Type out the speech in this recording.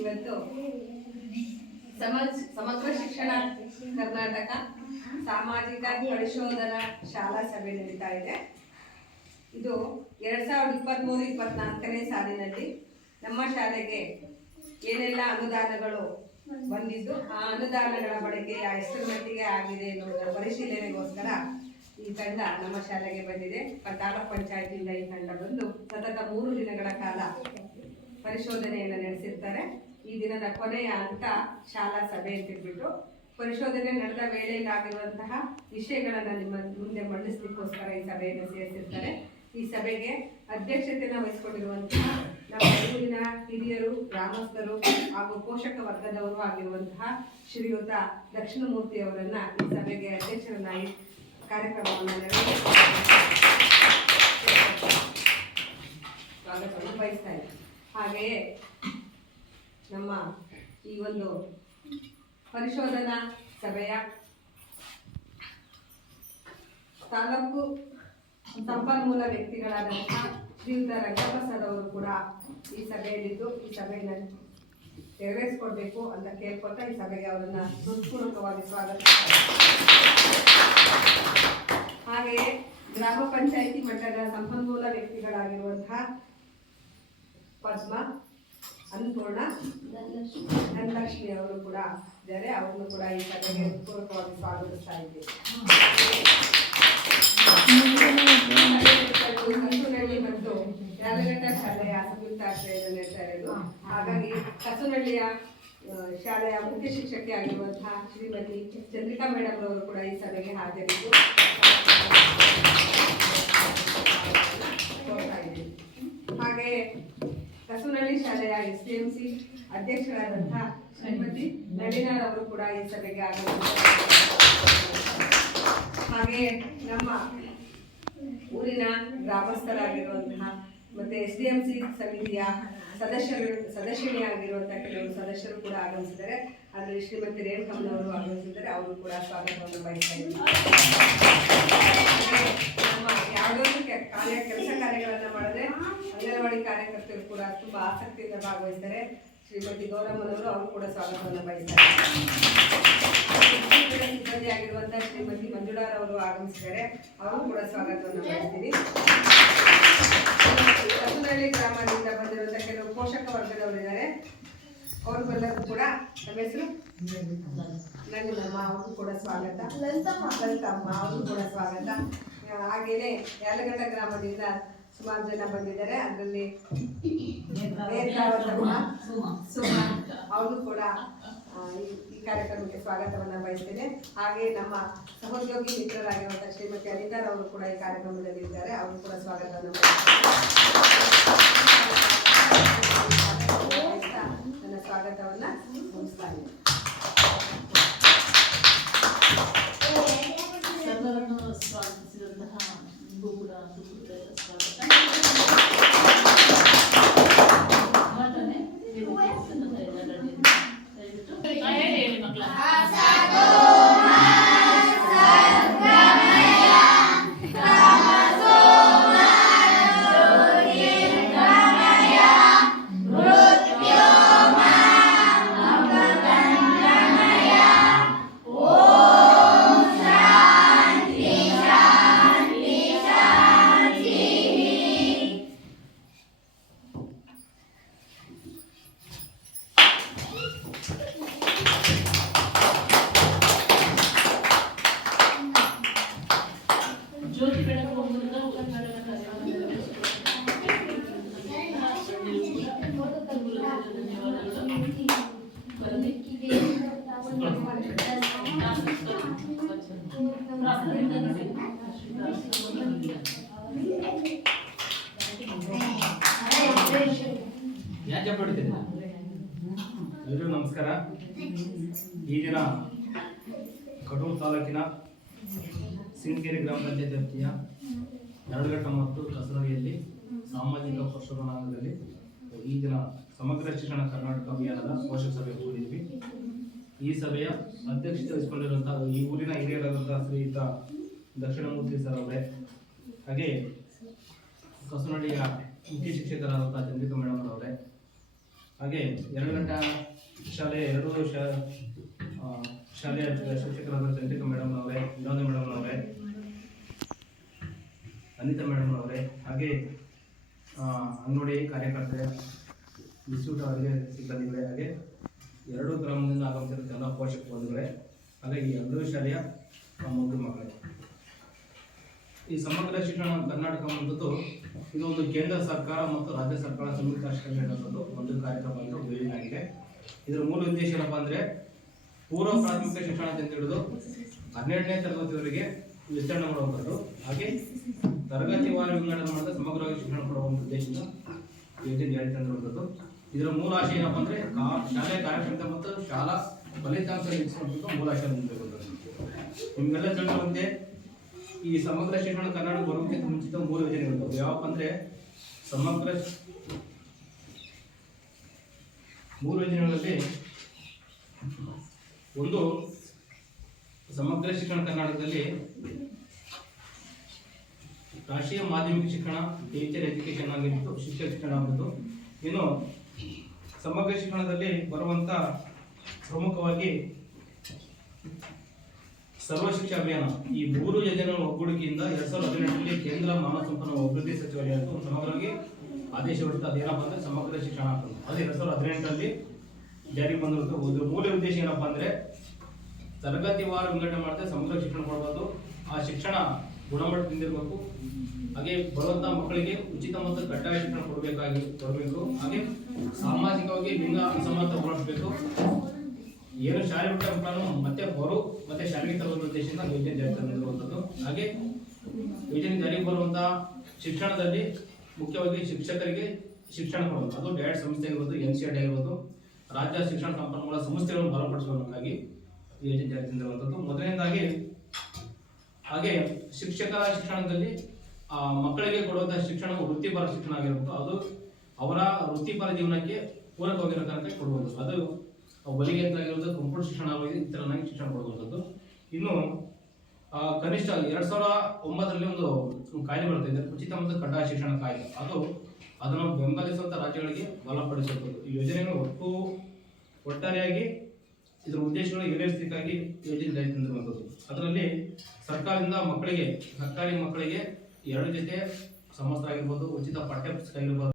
ಇವತ್ತು ಸಮಗ್ರ ಶಿಕ್ಷಣ ಕರ್ನಾಟಕ ಸಾಮಾಜಿಕ ಪರಿಶೋಧನಾ ಶಾಲಾ ಸಭೆ ನಡೀತಾ ಇದೆ. ಇದು 2023-24ನೇ ಸಾಲಿನಲ್ಲಿ ನಮ್ಮ ಶಾಲೆಗೆ ಏನೆಲ್ಲ ಅನುದಾನಗಳು ಬಂದಿದ್ದು, ಆ ಅನುದಾನಗಳ ಬಳಕೆ ಎಷ್ಟರ ಮಟ್ಟಿಗೆ ಆಗಿದೆ ಎನ್ನುವುದರ ಪರಿಶೀಲನೆಗೋಸ್ಕರ ಈ ತಂಡ ನಮ್ಮ ಶಾಲೆಗೆ ಬಂದಿದೆ. ತಾಲೂಕ್ ಪಂಚಾಯತಿಯಿಂದ ಈ ತಂಡ ಬಂದು ಸತತ 3 ದಿನಗಳ ಕಾಲ ಪರಿಶೋಧನೆಯನ್ನು ನಡೆಸಿರ್ತಾರೆ. ಈ ದಿನದ ಕೊನೆಯ ಹಂತ ಶಾಲಾ ಸಭೆ ಅಂತ ಹೇಳ್ಬಿಟ್ಟು ಪರಿಶೋಧನೆ ನಡೆದ ವೇಳೆಯಲ್ಲಿ ಆಗಿರುವಂತಹ ವಿಷಯಗಳನ್ನು ನಿಮ್ಮ ಮುಂದೆ ಮಂಡಿಸಲಿಕ್ಕೋಸ್ಕರ ಈ ಸಭೆಯನ್ನು ಸೇರಿಸಿರ್ತಾರೆ. ಈ ಸಭೆಗೆ ಅಧ್ಯಕ್ಷತೆಯನ್ನು ವಹಿಸಿಕೊಂಡಿರುವಂತಹ ನಮ್ಮ ಊರಿನ ಹಿರಿಯರು, ಗ್ರಾಮಸ್ಥರು ಹಾಗೂ ಪೋಷಕ ವರ್ಗದವರು ಆಗಿರುವಂತಹ ಶ್ರೀಯುತ ದಕ್ಷಿಣಮೂರ್ತಿ ಅವರನ್ನ ಈ ಸಭೆಗೆ ಅಧ್ಯಕ್ಷರನ್ನಾಗಿ ಕಾರ್ಯಕ್ರಮವನ್ನು ಸ್ವಾಗತವನ್ನು ಬಯಸ್ತಾ ಇದ್ದಾರೆ. ಹಾಗೆಯೇ ನಮ್ಮ ಈ ಒಂದು ಪರಿಶೋಧನಾ ಸಭೆಯ ತಾಲೂಕು ಸಂಪನ್ಮೂಲ ವ್ಯಕ್ತಿಗಳಾದಂತಹ ಶ್ರೀಯುತ ರಂಗಪ್ರಸಾದ್ ಅವರು ಕೂಡ ಈ ಸಭೆಯಲ್ಲಿದ್ದು ಈ ಸಭೆಯನ್ನು ನೆರವೇರಿಸಿಕೊಡ್ಬೇಕು ಅಂತ ಕೇಳ್ಕೊತಾ ಈ ಸಭೆಗೆ ಅವರನ್ನು ಹೃತ್ಪೂರ್ವಕವಾಗಿ ಸ್ವಾಗತ. ಹಾಗೆಯೇ ಗ್ರಾಮ ಪಂಚಾಯಿತಿ ಮಟ್ಟದ ಸಂಪನ್ಮೂಲ ವ್ಯಕ್ತಿಗಳಾಗಿರುವಂತಹ ಪದ್ಮ, ಅನ್ನಪೂರ್ಣ, ಧನಲಕ್ಷ್ಮಿ ಅವರು ಕೂಡ ಇದ್ದಾರೆ. ಅವರನ್ನು ಕೂಡ ಈ ಸಭೆಗೆ ಹೃತ್ಪೂರ್ವಕವಾಗಿ ಸ್ವಾಗತಿಸ್ತಾ ಇದ್ದೀವಿ. ಕಸುನಹಳ್ಳಿ ಮತ್ತು ಯಾದಗಟ್ಟ ಶಾಲೆಯ ಸಂಯುಕ್ತ ಆಶ್ರಯದಲ್ಲಿ ನಡೆಸ್ತಾ ಇರೋದು. ಹಾಗಾಗಿ ಕಸುನಹಳ್ಳಿಯ ಶಾಲೆಯ ಮುಖ್ಯ ಶಿಕ್ಷಕಿ ಆಗಿರುವಂತಹ ಶ್ರೀಮತಿ ಚಂದ್ರಿಕಾ ಮೇಡಮ್ ಅವರು ಕೂಡ ಈ ಸಭೆಗೆ ಹಾಜರಿದ್ದು ಹಾಗೆಯೇ ಕಸುನಹಳ್ಳಿ ಶಾಲೆಯ SDMC ಅಧ್ಯಕ್ಷರಾದಂತಹ ಶ್ರೀಮತಿ ನಳಿನಾರ್ ಅವರು ಕೂಡ ಈ ಸಭೆಗೆ ಆಗಮಿಸಿದ್ದಾರೆ. ಹಾಗೆಯೇ ನಮ್ಮ ಊರಿನ ಗ್ರಾಮಸ್ಥರಾಗಿರುವಂತಹ ಮತ್ತೆ SDMC ಸಮಿತಿಯ ಸದಸ್ಯಣಿಯಾಗಿರುವಂತಹ ಕೆಲವು ಸದಸ್ಯರು ಕೂಡ ಆಗಮಿಸಿದ್ದಾರೆ. ಅದರಲ್ಲಿ ಶ್ರೀಮತಿ ರೇಣುಕಮ್ಮನವರು ಆಗಮಿಸಿದ್ದಾರೆ. ಅವರು ಕೂಡ ಸ್ವಾಗತವನ್ನು ಬಯಸ್ತಾ ಇದ್ದಾರೆ. ನಮ್ಮ ಯಾವುದೋ ಕೆಲಸ ಕಾರ್ಯಗಳನ್ನು ಮಾಡಿದ್ರೆ ಅಂಗನವಾಡಿ ಕಾರ್ಯಕರ್ತರು ಕೂಡ ತುಂಬಾ ಆಸಕ್ತಿಯಿಂದ ಭಾಗವಹಿಸ್ತಾರೆ. ಶ್ರೀಮತಿ ಗೌರಮ್ಮನವರು ಅವರು ಕೂಡ ಸ್ವಾಗತವನ್ನು ಬಯಸ್ತಾರೆ. ಸಿಬ್ಬಂದಿ ಆಗಿರುವಂತಹ ಶ್ರೀಮತಿ ಮಂಜುಳಾರ್ ಅವರು ಆಗಮಿಸಿದ್ದಾರೆ. ಅವರು ಕೂಡ ಸ್ವಾಗತವನ್ನು ಬಯಸ್ತೀನಿ. ಕಸುನಹಳ್ಳಿ ಗ್ರಾಮದಿಂದ ಬಂದಿರುವಂತಹ ಕೆಲವು ಪೋಷಕ ವರ್ಗದವರಿದ್ದಾರೆ. ಅವರು ಬಂದರೂ ಕೂಡ ನಮ್ಮ ಹೆಸರು ನಂಜನಮ್ಮ, ಅವರು ಕೂಡ ಸ್ವಾಗತ. ಲಲಿತಮ್ಮ ಅವರು ಕೂಡ ಸ್ವಾಗತ. ಹಾಗೆಯೇ ಯಾಲಗಟ್ಟ ಗ್ರಾಮದಿಂದ ಸುಮಾರು ಜನ ಬಂದಿದ್ದಾರೆ. ಅದರಲ್ಲಿ ಸುಮಾ ಅವರು ಕೂಡ ಈ ಕಾರ್ಯಕ್ರಮಕ್ಕೆ ಸ್ವಾಗತವನ್ನು ಬಯಸ್ತೇನೆ. ಹಾಗೆ ನಮ್ಮ ಸಹೋದ್ಯೋಗಿ ಮಿತ್ರರಾಗಿರುವಂತಹ ಶ್ರೀಮತಿ ಅನಿತಾರ್ ಅವರು ಕೂಡ ಈ ಕಾರ್ಯಕ್ರಮದಲ್ಲಿ ಇದ್ದಾರೆ. ಅವರು ಕೂಡ ಸ್ವಾಗತವನ್ನು ನನ್ನ ಸ್ವಾಗತವನ್ನು ಮುಗಿಸ್ತಾ ಇದ್ದೀನಿ. ಎಲ್ಲರಿಗೂ ನಮಸ್ಕಾರ. ಈ ದಿನ ಕಡೂರು ತಾಲೂಕಿನ ಸಿಂಗೇರಿ ಗ್ರಾಮ ಪಂಚಾಯತ್ ವ್ಯಾಪ್ತಿಯ ಯರಡಗಟ್ಟ ಮತ್ತು ಕಸರಳಿಯಲ್ಲಿ ಸಾಮಾಜಿಕ ಪರಿಶೋಧನಾಂಗದಲ್ಲಿ ಈ ದಿನ ಸಮಗ್ರ ಶಿಕ್ಷಣ ಕರ್ನಾಟಕ ಅಭಿಯಾನದ ಪೋಷಕ ಸಭೆ ಕೂಡಿದ್ವಿ. ಈ ಸಭೆಯ ಅಧ್ಯಕ್ಷತೆ ವಹಿಸಿಕೊಂಡಿರುವಂತಹ ಈ ಊರಿನ ಹಿರಿಯರಾದಂತಹ ಶ್ರೀಯುತ ದಕ್ಷಿಣಮೂರ್ತಿ ಸರ್ ಅವರೇ, ಹಾಗೆ ಕಸುನಡಿಯ ಮುಖ್ಯ ಶಿಕ್ಷಕರಾದಂಥ ಚಂದ್ರಿಕಾ ಮೇಡಮ್ ಅವರೇ, ಹಾಗೆ ಯರಳಘಟ್ಟ ಶಾಲೆಯ ಶಾಲೆಯ ಶಿಕ್ಷಕರಾದ ಚಂದ್ರಿಕಾ ಮೇಡಮ್ ಅವರೇ, ವಿನೋದ ಮೇಡಮ್ ಅವರೇ, ಅನಿತಾ ಮೇಡಮ್ ಅವರೇ, ಹಾಗೆ ಅಂಗನವಾಡಿ ಕಾರ್ಯಕರ್ತರೆ, ಇನ್ಸ್ಟಿಟ್ಯೂಟ್ ಅವರಿಗೆ ಸಿಬ್ಬಂದಿಗಳೇ, ಹಾಗೆ 2 ಗ್ರಾಮದಿಂದ ಆಗಮಿಸಿದ ಎಲ್ಲ ಪೋಷಕ ಬಂಧುಗಳೇ, ಹಾಗೆ ಈ 2 ಶಾಲೆಯ ಮಗು ಮಕ್ಕಳೇ, ಈ ಸಮಗ್ರ ಶಿಕ್ಷಣ ಕರ್ನಾಟಕ ಅನ್ನುವಂಥದ್ದು ಇದು ಒಂದು ಕೇಂದ್ರ ಸರ್ಕಾರ ಮತ್ತು ರಾಜ್ಯ ಸರ್ಕಾರ ಸಂಯುಕ್ತ ನಡೆಸುವಂಥದ್ದು ಒಂದು ಕಾರ್ಯಕ್ರಮ ಅಂತ ಯೋಜನೆ ಆಗಿದೆ. ಇದರ ಮೂಲ ಉದ್ದೇಶ ಏನಪ್ಪ ಅಂದರೆ ಪೂರ್ವ ಪ್ರಾಥಮಿಕ ಶಿಕ್ಷಣ ಅಂತ ಹಿಡಿದು 12ನೇ ತರಗತಿವರೆಗೆ ವಿಸ್ತರಣೆ ಮಾಡುವಂಥದ್ದು, ಹಾಗೆ ತರಗತಿವಾರು ವಿಂಗಡಣೆ ಮಾಡಿದ ಸಮಗ್ರವಾಗಿ ಶಿಕ್ಷಣ ಕೊಡುವಂಥ ಉದ್ದೇಶದಿಂದ ಯೋಜನೆ ಜಾರಿ ತಂದಿರುವಂಥದ್ದು. ಇದರ ಮೂಲ ಆಶಯ ಏನಪ್ಪ ಅಂದರೆ ಶಾಲೆಯ ಕಾರ್ಯಕ್ಷಮತೆ ಮತ್ತು ಶಾಲಾ ಫಲಿತಾಂಶ ಹೆಚ್ಚಿಸುವಂಥದ್ದು ಮೂಲ ಆಶಯ ಹೊಂದಿರುವಂಥದ್ದು. ನಿಮಗೆಲ್ಲ ತಿಳಿದಂತೆ ಈ ಸಮಗ್ರ ಶಿಕ್ಷಣ ಕರ್ನಾಟಕ ಬರುವುದಕ್ಕಿಂತ ಮುಂಚಿತ 3 ಯೋಜನೆಗಳು ಯಾವಪ್ಪ ಅಂದರೆ ಸಮಗ್ರ 3 ಯೋಜನೆಗಳಲ್ಲಿ ಒಂದು ಸಮಗ್ರ ಶಿಕ್ಷಣ ಕರ್ನಾಟಕದಲ್ಲಿ ರಾಷ್ಟ್ರೀಯ ಮಾಧ್ಯಮಿಕ ಶಿಕ್ಷಣ, ಟೀಚರ್ ಎಜುಕೇಶನ್ ಆಗಿತ್ತು, ಶಿಕ್ಷಕ ಶಿಕ್ಷಣ ಆಗಿತ್ತು. ಇನ್ನು ಸಮಗ್ರ ಶಿಕ್ಷಣದಲ್ಲಿ ಬರುವಂತ ಪ್ರಮುಖವಾಗಿ ಸರ್ವ ಶಿಕ್ಷಾ ಅಭಿಯಾನ, ಈ 3 ಯೋಜನೆಗಳ ಒಗ್ಗೂಡಿಕೆಯಿಂದ 2018ರಲ್ಲಿ ಕೇಂದ್ರ ಮಾನವ ಸಂಪನ್ಮೂಲ ಅಭಿವೃದ್ಧಿ ಸಚಿವಾಲಯ ಸಮಗ್ರವಾಗಿ ಆದೇಶ ಹೊರಡಿತು. ಅದೇನಪ್ಪ ಅಂದ್ರೆ ಸಮಗ್ರ ಶಿಕ್ಷಣ ಆಗ್ತದೆ. ಅದು 2018ರಲ್ಲಿ ಜಾರಿಗೆ ಬಂದಿರುತ್ತೆ. ಇದು ಮೂಲ ಉದ್ದೇಶ ಏನಪ್ಪಾ ಅಂದ್ರೆ ತರಗತಿವಾರ ವಿಂಗಡಣೆ ಮಾಡದೆ ಸಮಗ್ರ ಶಿಕ್ಷಣ ಕೊಡಬಹುದು. ಆ ಶಿಕ್ಷಣ ಗುಣಮಟ್ಟದಿಂದಿರಬೇಕು. ಹಾಗೆ ಬರುವಂತಹ ಮಕ್ಕಳಿಗೆ ಉಚಿತ ಮತ್ತು ಕಡ್ಡಾಯ ಶಿಕ್ಷಣ ಕೊಡಬೇಕು. ಹಾಗೆ ಸಾಮಾಜಿಕವಾಗಿ ಲಿಂಗ ಅಸಮಾನತೆಗೊಳಿಸಬೇಕು. ಏನು ಶಾಲೆ ಬಿಟ್ಟ ಮಕ್ಕಳನ್ನು ಮತ್ತೆ ಶಾಲೆಗೆ ತರುವ ಉದ್ದೇಶದಿಂದ ಯೋಜನೆ ಜಾರಿ ತಂದಿರುವಂಥದ್ದು. ಹಾಗೆ ಯೋಜನೆ ಜಾರಿಗೆ ಬರುವಂತಹ ಶಿಕ್ಷಣದಲ್ಲಿ ಮುಖ್ಯವಾಗಿ ಶಿಕ್ಷಕರಿಗೆ ಶಿಕ್ಷಣ ಕೊಡೋದು, ಅದು ಡಯಟ್ ಸಂಸ್ಥೆ ಇರ್ಬೋದು, NCERT ಆಗಿರ್ಬೋದು, ರಾಜ್ಯ ಶಿಕ್ಷಣ ಸಂಪನ್ಮೂಲ ಸಂಸ್ಥೆಗಳನ್ನು ಬಲಪಡಿಸುವುದಕ್ಕಾಗಿ ಯೋಜನೆ ಜಾರಿ ತಂದಿರುವಂಥದ್ದು. ಮೊದಲನೇದಾಗಿ ಹಾಗೆ ಶಿಕ್ಷಕರ ಶಿಕ್ಷಣದಲ್ಲಿ ಮಕ್ಕಳಿಗೆ ಕೊಡುವಂತಹ ಶಿಕ್ಷಣ ವೃತ್ತಿಪರ ಶಿಕ್ಷಣ ಆಗಿರುತ್ತೆ. ಅದು ಅವರ ವೃತ್ತಿಪರ ಜೀವನಕ್ಕೆ ಪೂರಕವಾಗಿರೋ ತನಕ ಕೊಡುವುದು. ಅದು ಹೊಲಿಗೆ ಅಂತ ಆಗಿರೋದು, ಕಂಪ್ಯೂಟರ್ ಶಿಕ್ಷಣ ಆಗೋದು, ಈ ಥರನಾಗಿ ಶಿಕ್ಷಣ ಕೊಡುವಂಥದ್ದು. ಇನ್ನು ಕನಿಷ್ಠ 2009ರಲ್ಲಿ ಒಂದು ಕಾಯ್ದೆ ಬರುತ್ತೆ, ಉಚಿತ ಮತ್ತು ಕಡ್ಡಾಯ ಶಿಕ್ಷಣ ಕಾಯ್ದೆ. ಅದನ್ನು ಬೆಂಬಲಿಸುವಂತ ರಾಜ್ಯಗಳಿಗೆ ಬಲಪಡಿಸುವಂಥದ್ದು. ಈ ಯೋಜನೆಗಳು ಒಟ್ಟಾರೆಯಾಗಿ ಇದರ ಉದ್ದೇಶಗಳು ಈಡೇರಿಸಲಿಕ್ಕಾಗಿ ಯೋಜನೆ ಜಾರಿ ತಂದಿರುವಂಥದ್ದು. ಅದರಲ್ಲಿ ಸರ್ಕಾರಿ ಮಕ್ಕಳಿಗೆ 2 ಜೊತೆ ಸಮವಸ್ತ್ರ ಆಗಿರ್ಬೋದು, ಉಚಿತ ಪಠ್ಯ ಪುಸ್ತಕ ಆಗಿರ್ಬೋದು,